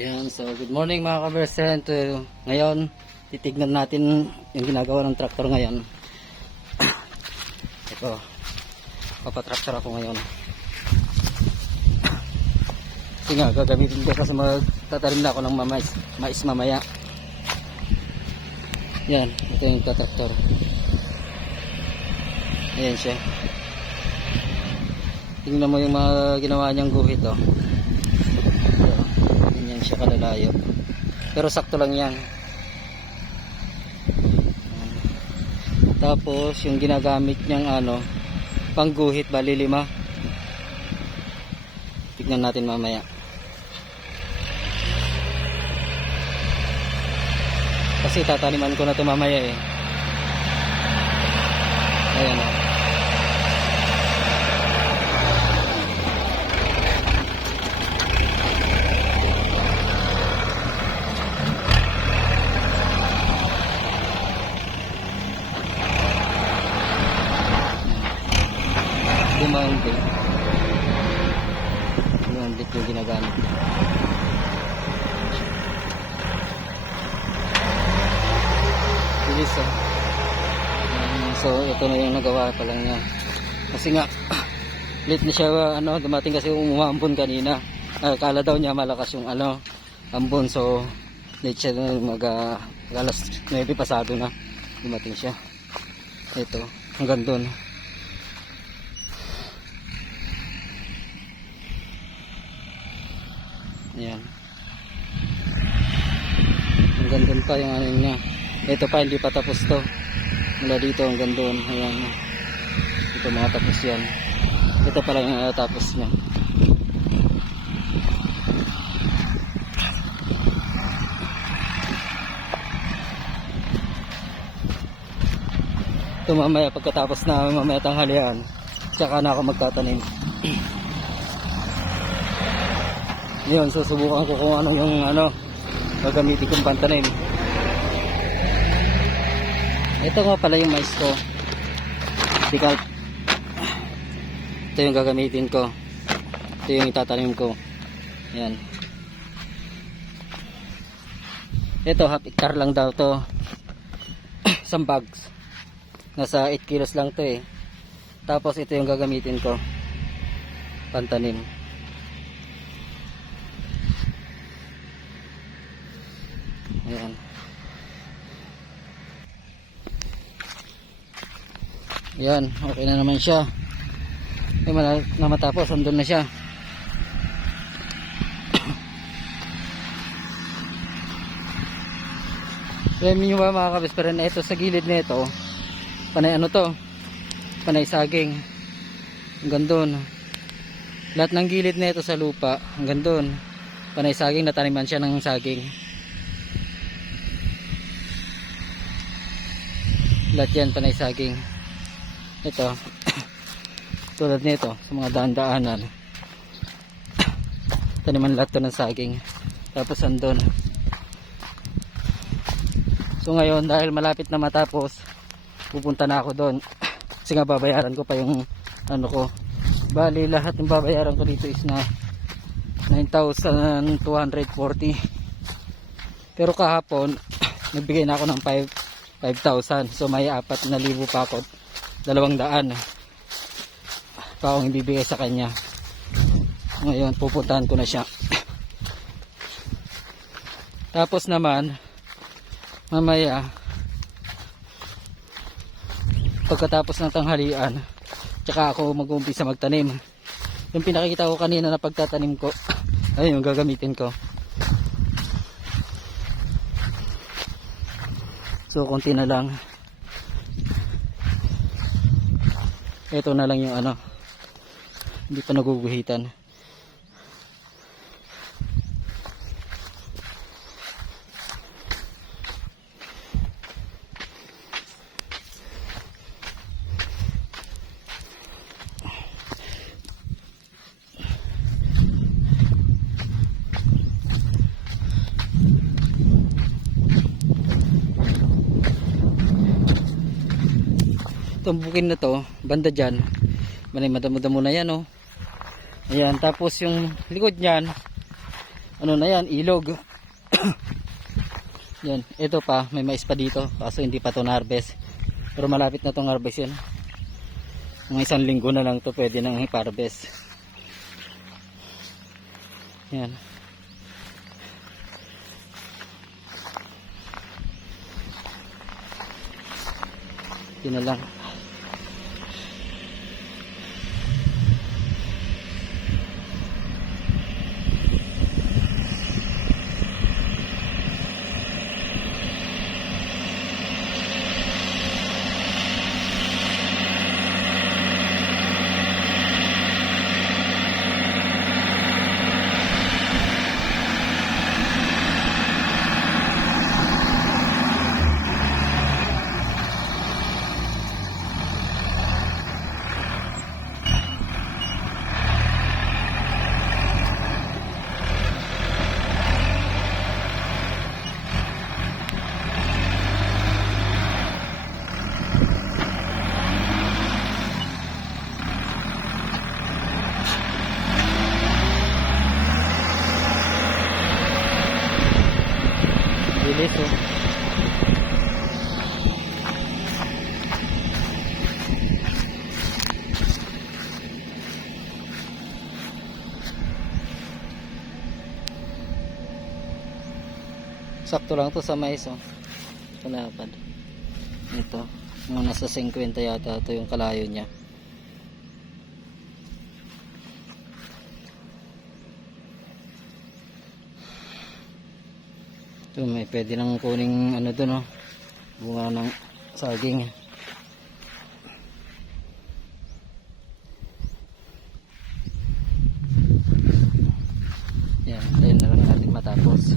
Yan, so good morning mga kabersen. Ngayon, titignan natin yung ginagawa ng traktor ngayon. Ito, papatraktor ako ngayon. Kasi nga, gagamitin ko kasi magtatarim na ako ng mais mamaya. Yan, ito yung traktor. Ayan siya. Tingnan mo yung mga ginawa niyang guhit, oh. Ganyan siya kalalayo. Pero sakto lang yan. Tapos yung ginagamit niyang pangguhit, bali 5. Tignan natin mamaya. Kasi tataniman ko na ito mamaya eh. Ayan o. Lumandit yung ginagamit. Bilis oh. So ito na yung nagawa pa lang niya. Kasi nga late na siya dumating kasi umambon kanina. Akala daw niya malakas yung ambon, so late siya alas 9 pasado na dumating siya. Ito hanggang doon. Ayan. Hanggang doon pa yung niya. Ito pa hindi pa tapos to. Mula dito hanggang doon. Ayan. Ito mga tapos yan. Ito pala yung tapos niya. Ito mamaya pagkatapos na mamaya tanghalian, tsaka na ako magtatanim. Yun, susubukan ko kung ano yung gagamitin kong pantanim. Ito nga pala yung mais ko. Ito yung gagamitin ko. Ito yung itatanim ko. Yan. Ito half hectare lang daw to. Some bags. Nasa 8 kilos lang to eh. Tapos ito yung gagamitin ko pantanim. Ayan. Ayan, okay na naman siya. Na matapos, andun na siya. Alam niyo ba mga kabisperan, na ito sa gilid na ito, panay panay saging. Hanggang doon. Lahat ng gilid na ito sa lupa, hanggang doon, panay saging, nataniman siya ng saging. Lahat yan panay saging. Ito tulad nito sa mga daan-daanan, taniman lahat to ng saging. Tapos andun. So ngayon dahil malapit na matapos, pupunta na ako doon. Kasi nga babayaran ko pa yung ko. Bali lahat ng babayaran ko dito is na 9,240. Pero kahapon nagbigay na ako ng 5,000. So may 4,000 pa ako. 200 pa akong ibibigay sa kanya. Ngayon pupuntahan ko na siya. Tapos naman mamaya pagkatapos ng tanghalian, tsaka ako mag-uumpisa magtanim. Yung pinakikita ko kanina na pagtatanim ko, ayun yung gagamitin ko. So konti na lang. Ito na lang yung hindi pa naguguhitan. Itong bukid na to, banda dyan, madamo-damo na yan oh. Ayan, tapos yung likod nyan, ano na yan, ilog. Yan, ito pa, may mais pa dito, kaso hindi pa to na-harvest. Pero malapit na tong harvest yan. Mga 1 linggo na lang to pwede nang i-harvest. Yan. Yun na lang. Bilis oh. Sakto lang to sa mais oh. Kalapad. Ito, mga nasa 50 yata ito yung kalayo niya. Ito may pwede nang kuning ano doon oh. Bunga ng saging. Yan, ayun na lang natin matapos.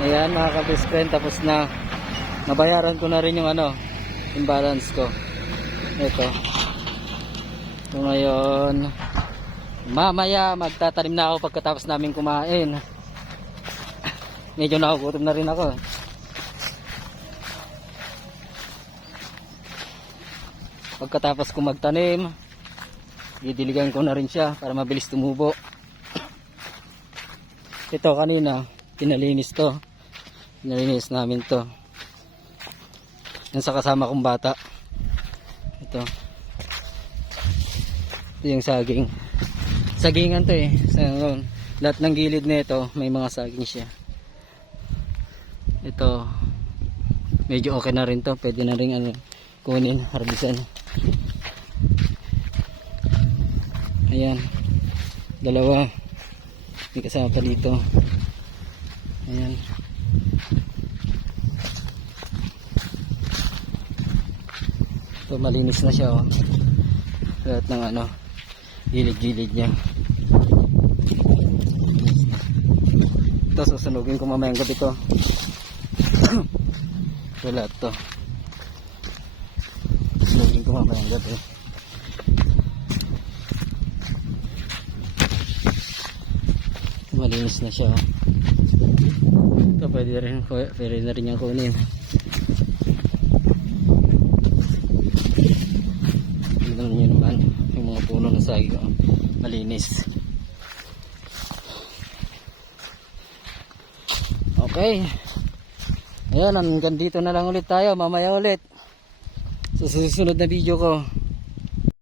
Ayan mga ka-best friend, tapos na. Nabayaran ko na rin yung ano, yung balance ko. Ito. So ngayon, mamaya magtatanim na ako pagkatapos namin kumain. Medyo nakugutom na rin ako. Pagkatapos ko magtanim, didiligan ko na rin siya para mabilis tumubo. Ito kanina, pinalinis to. Pinalinis namin to. Yan sa kasama kong bata. Ito. Ito yung saging. Sagingan to eh. So, lahat ng gilid na ito, may mga saging siya. Ito. Medyo okay na rin to. Pwede na rin ano, kunin, harbisan. Ayan. Dalawa. May kasama pa dito. Ayan. Ito malinis na siya oh. Lahat ng ano, gilid-gilid niya. Ito susunugin ko mamayang gabi to. Ito lahat to. Susunugin ko mamayang gabi. malinis na siya. Ito pwede na rin yung kunin. Tignan nyo naman yung mga puno ng saging, malinis. Okay, ayan, hanggang dito na lang ulit tayo, mamaya ulit sa susunod na video ko.